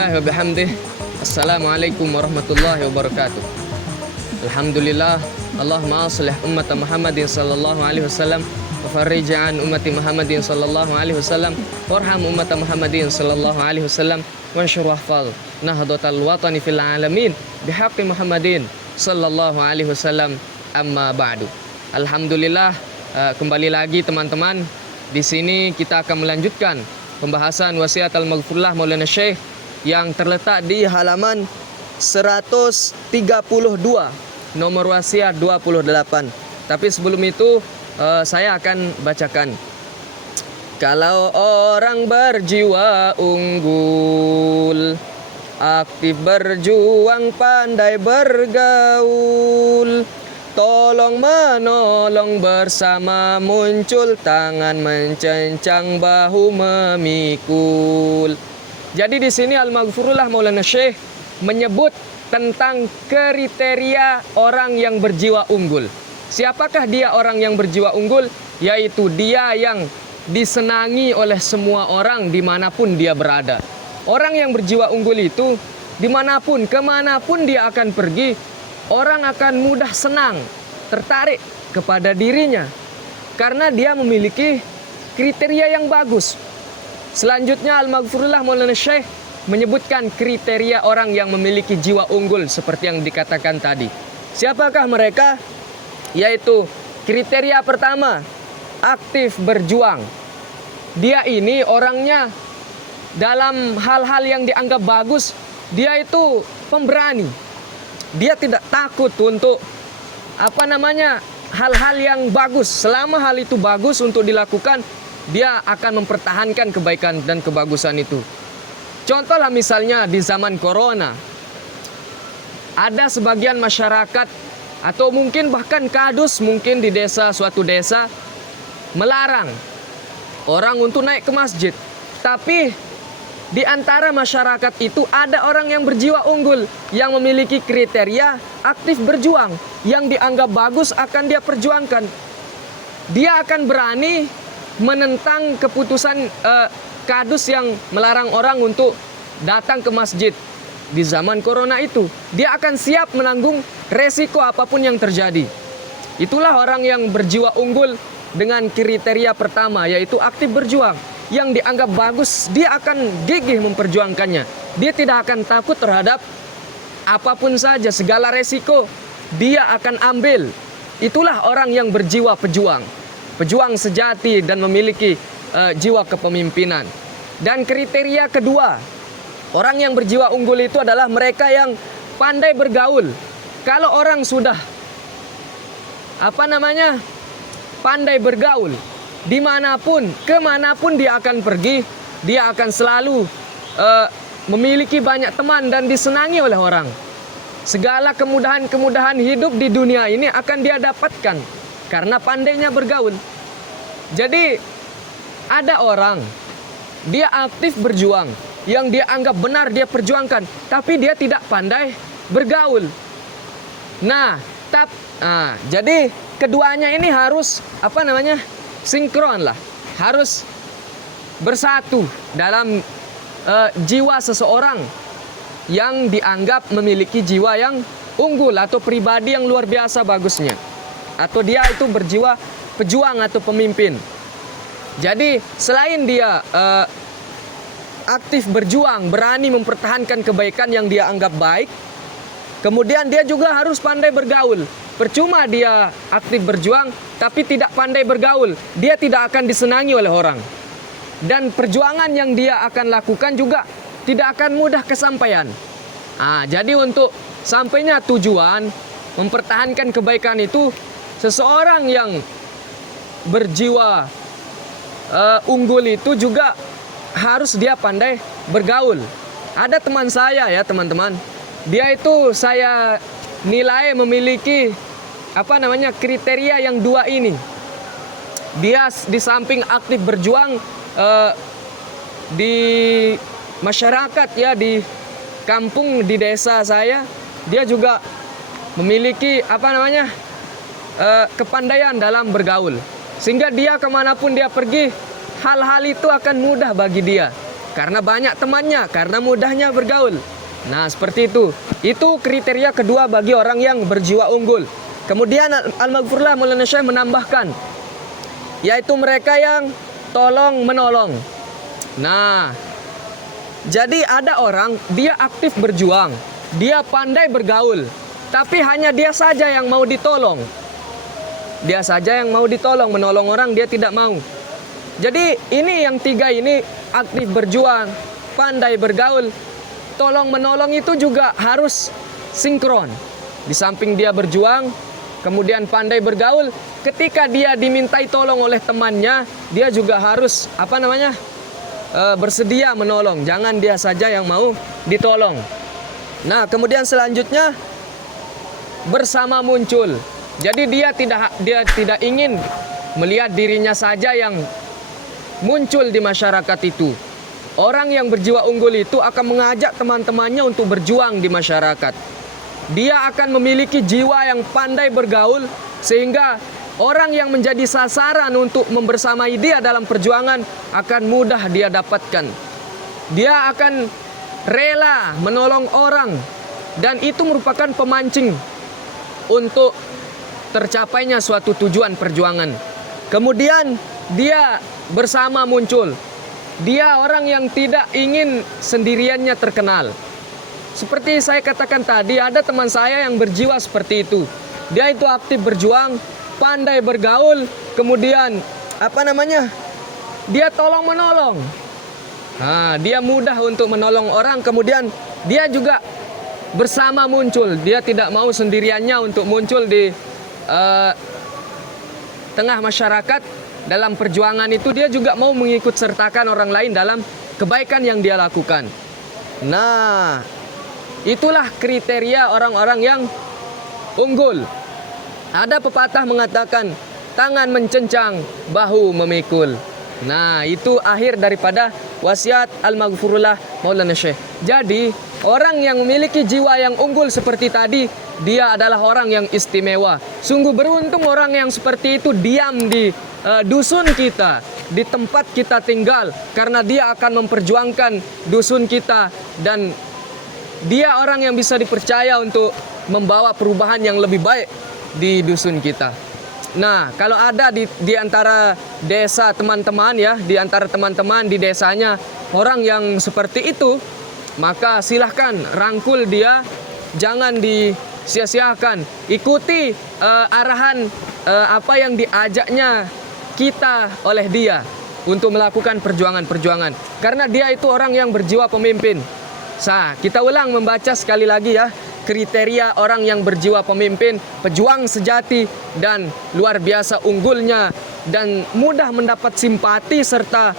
Subhanallah wa bihamdih. Assalamualaikum warahmatullahi wabarakatuh. Alhamdulillah. Allahumma aslih ummat Muhammadin sallallahu alaihi wasallam wa farrij an ummati Muhammadin sallallahu alaihi wasallam warham ummat Muhammadin sallallahu alaihi wasallam wanshur wahfal nahdatal watani fil alamin bihaqqi Muhammadin sallallahu alaihi wasallam, amma ba'du. Alhamdulillah, kembali lagi teman-teman. Di sini kita akan melanjutkan pembahasan wasiat al-maghfurlah Maulana Syekh yang terletak di halaman 132, nomor wasiat 28. Tapi sebelum itu saya akan bacakan. Kalau orang berjiwa unggul, aktif berjuang, pandai bergaul, tolong menolong bersama, muncul tangan mencencang, bahu memikul. Jadi di sini Al-Maghfurullah Maulana Syekh menyebut tentang kriteria orang yang berjiwa unggul. Siapakah dia orang yang berjiwa unggul? Yaitu dia yang disenangi oleh semua orang dimanapun dia berada. Orang yang berjiwa unggul itu dimanapun, kemanapun dia akan pergi, orang akan mudah senang, tertarik kepada dirinya karena dia memiliki kriteria yang bagus. Selanjutnya Al-Maghfurullah Maulana Syekh menyebutkan kriteria orang yang memiliki jiwa unggul seperti yang dikatakan tadi. Siapakah mereka? Yaitu kriteria pertama, aktif berjuang. Dia ini orangnya dalam hal-hal yang dianggap bagus, dia itu pemberani. Dia tidak takut untuk hal-hal yang bagus. Selama hal itu bagus untuk dilakukan, dia akan mempertahankan kebaikan dan kebagusan itu. Contohlah misalnya di zaman corona, ada sebagian masyarakat atau mungkin bahkan kadus mungkin di suatu desa melarang orang untuk naik ke masjid. Tapi di antara masyarakat itu ada orang yang berjiwa unggul, yang memiliki kriteria aktif berjuang, yang dianggap bagus akan dia perjuangkan. Dia akan berani menentang keputusan kadus yang melarang orang untuk datang ke masjid di zaman corona itu. Dia akan siap menanggung resiko apapun yang terjadi. Itulah orang yang berjiwa unggul dengan kriteria pertama, yaitu aktif berjuang. Yang dianggap bagus, dia akan gigih memperjuangkannya. Dia tidak akan takut terhadap apapun saja, segala resiko dia akan ambil. Itulah orang yang berjiwa pejuang, pejuang sejati dan memiliki jiwa kepemimpinan. Dan kriteria kedua, orang yang berjiwa unggul itu adalah mereka yang pandai bergaul. Kalau orang sudah pandai bergaul, dimanapun, kemanapun dia akan pergi, dia akan selalu memiliki banyak teman dan disenangi oleh orang. Segala kemudahan-kemudahan hidup di dunia ini akan dia dapatkan karena pandainya bergaul. Jadi ada orang, dia aktif berjuang, yang dia anggap benar dia perjuangkan, tapi dia tidak pandai bergaul. Jadi keduanya ini harus sinkron lah, harus bersatu dalam jiwa seseorang yang dianggap memiliki jiwa yang unggul atau pribadi yang luar biasa bagusnya, atau dia itu berjiwa pejuang atau pemimpin. Jadi selain dia aktif berjuang, berani mempertahankan kebaikan yang dia anggap baik, kemudian dia juga harus pandai bergaul. Percuma dia aktif berjuang tapi tidak pandai bergaul, dia tidak akan disenangi oleh orang. Dan perjuangan yang dia akan lakukan juga tidak akan mudah kesampaian. Jadi untuk sampainya tujuan mempertahankan kebaikan itu, seseorang yang berjiwa unggul itu juga harus dia pandai bergaul. Ada teman saya ya teman-teman, dia itu saya nilai memiliki kriteria yang dua ini. Dia di samping aktif berjuang di masyarakat ya, di kampung, di desa saya, dia juga memiliki kepandaian dalam bergaul, sehingga dia kemanapun dia pergi, hal-hal itu akan mudah bagi dia. karena banyak temannya, karena mudahnya bergaul. Nah, seperti itu. Itu kriteria kedua bagi orang yang berjiwa unggul. Kemudian Al-Maghfurlah Maulana Syekh menambahkan, yaitu mereka yang tolong menolong. Nah, jadi ada orang dia aktif berjuang, dia pandai bergaul, tapi hanya dia saja yang mau ditolong. Dia saja yang mau ditolong, menolong orang dia tidak mau. Jadi ini yang tiga ini, aktif berjuang, pandai bergaul, tolong menolong, itu juga harus sinkron. Di samping dia berjuang, kemudian pandai bergaul, ketika dia dimintai tolong oleh temannya, dia juga harus bersedia menolong. Jangan dia saja yang mau ditolong. Nah, kemudian selanjutnya bersama muncul. Jadi dia tidak ingin melihat dirinya saja yang muncul di masyarakat itu. Orang yang berjiwa unggul itu akan mengajak teman-temannya untuk berjuang di masyarakat. Dia akan memiliki jiwa yang pandai bergaul, sehingga orang yang menjadi sasaran untuk membersamai dia dalam perjuangan akan mudah dia dapatkan. Dia akan rela menolong orang, dan itu merupakan pemancing untuk tercapainya suatu tujuan perjuangan. Kemudian dia bersama muncul. Dia orang yang tidak ingin sendiriannya terkenal. Seperti saya katakan tadi, ada teman saya yang berjiwa seperti itu. Dia itu aktif berjuang, pandai bergaul, kemudian dia tolong menolong. Nah, dia mudah untuk menolong orang, kemudian dia juga bersama muncul. Dia tidak mau sendiriannya untuk muncul di tengah masyarakat. Dalam perjuangan itu dia juga mau mengikut sertakan orang lain dalam kebaikan yang dia lakukan. Nah, itulah kriteria orang-orang yang unggul. Ada pepatah mengatakan, tangan mencencang, bahu memikul. Nah, itu akhir daripada wasiat Al-Maghfurullah Maulana Syekh. Jadi, orang yang memiliki jiwa yang unggul seperti tadi, dia adalah orang yang istimewa. Sungguh beruntung orang yang seperti itu diam di dusun kita, di tempat kita tinggal, karena dia akan memperjuangkan dusun kita, dan dia orang yang bisa dipercaya untuk membawa perubahan yang lebih baik di dusun kita. Nah, kalau ada di antara desa teman-teman ya, di antara teman-teman di desanya orang yang seperti itu, maka silahkan rangkul dia, jangan disia-siakan. Ikuti arahan apa yang diajaknya kita oleh dia untuk melakukan perjuangan-perjuangan. Karena dia itu orang yang berjiwa pemimpin. Kita ulang membaca sekali lagi ya. Kriteria orang yang berjiwa pemimpin, pejuang sejati, dan luar biasa unggulnya, dan mudah mendapat simpati serta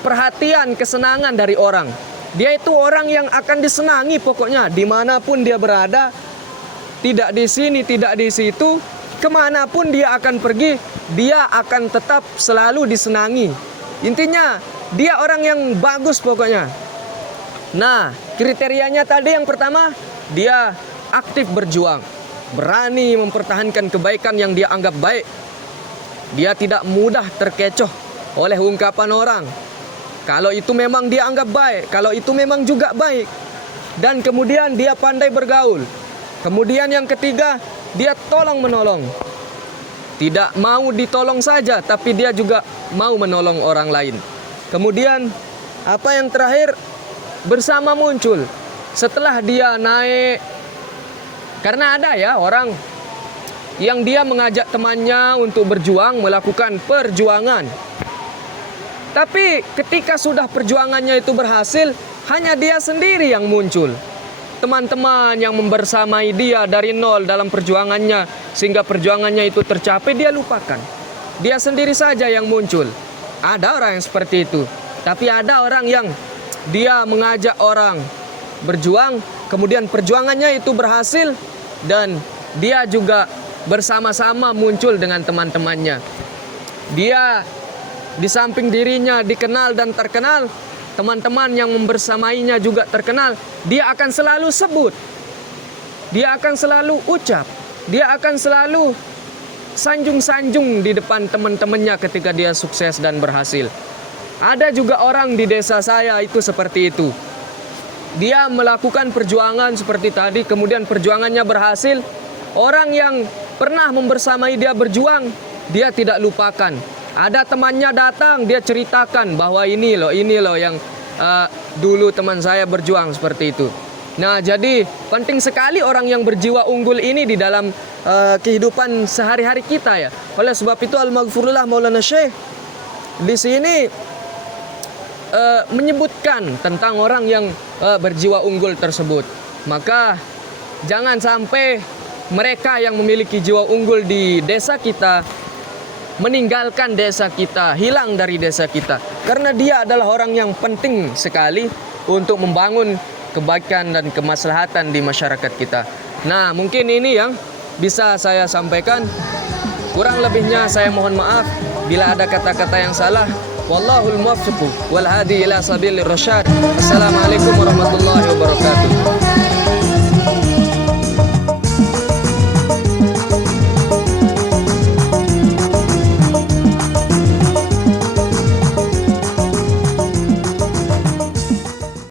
perhatian, kesenangan dari orang. Dia itu orang yang akan disenangi pokoknya, dimanapun dia berada, tidak di sini, tidak di situ, kemanapun dia akan pergi, dia akan tetap selalu disenangi. Intinya, dia orang yang bagus pokoknya. Nah, kriterianya tadi yang pertama, dia aktif berjuang, berani mempertahankan kebaikan yang dia anggap baik. Dia tidak mudah terkecoh oleh ungkapan orang. Kalau itu memang dia anggap baik, kalau itu memang juga baik. Dan kemudian dia pandai bergaul. Kemudian yang ketiga, dia tolong menolong. Tidak mau ditolong saja, tapi dia juga mau menolong orang lain. Kemudian apa yang terakhir, bersama muncul. Setelah dia naik, karena ada ya orang yang dia mengajak temannya untuk berjuang, melakukan perjuangan. Tapi ketika sudah perjuangannya itu berhasil, hanya dia sendiri yang muncul. Teman-teman yang membersamai dia dari nol dalam perjuangannya, sehingga perjuangannya itu tercapai, dia lupakan. Dia sendiri saja yang muncul. Ada orang yang seperti itu. Tapi ada orang yang dia mengajak orang berjuang, kemudian perjuangannya itu berhasil, dan dia juga bersama-sama muncul dengan teman-temannya. Dia di samping dirinya dikenal dan terkenal, teman-teman yang membersamainya juga terkenal. Dia akan selalu sebut, dia akan selalu ucap, dia akan selalu sanjung-sanjung di depan teman-temannya ketika dia sukses dan berhasil. Ada juga orang di desa saya itu seperti itu. Dia melakukan perjuangan seperti tadi, kemudian perjuangannya berhasil. Orang yang pernah membersamai dia berjuang, dia tidak lupakan. Ada temannya datang, dia ceritakan bahwa ini loh yang dulu teman saya berjuang seperti itu. Nah, jadi penting sekali orang yang berjiwa unggul ini di dalam kehidupan sehari-hari kita ya. Oleh sebab itu Al-Maghfurullah Maulana Syekh di sini menyebutkan tentang orang yang berjiwa unggul tersebut. Maka jangan sampai mereka yang memiliki jiwa unggul di desa kita meninggalkan desa kita, hilang dari desa kita. Karena dia adalah orang yang penting sekali untuk membangun kebaikan dan kemaslahatan di masyarakat kita. Nah, mungkin ini yang bisa saya sampaikan. Kurang lebihnya saya mohon maaf bila ada kata-kata yang salah. Wallahul muwaffiq wal hadi ila sabilir rasyad. Assalamualaikum warahmatullahi wabarakatuh.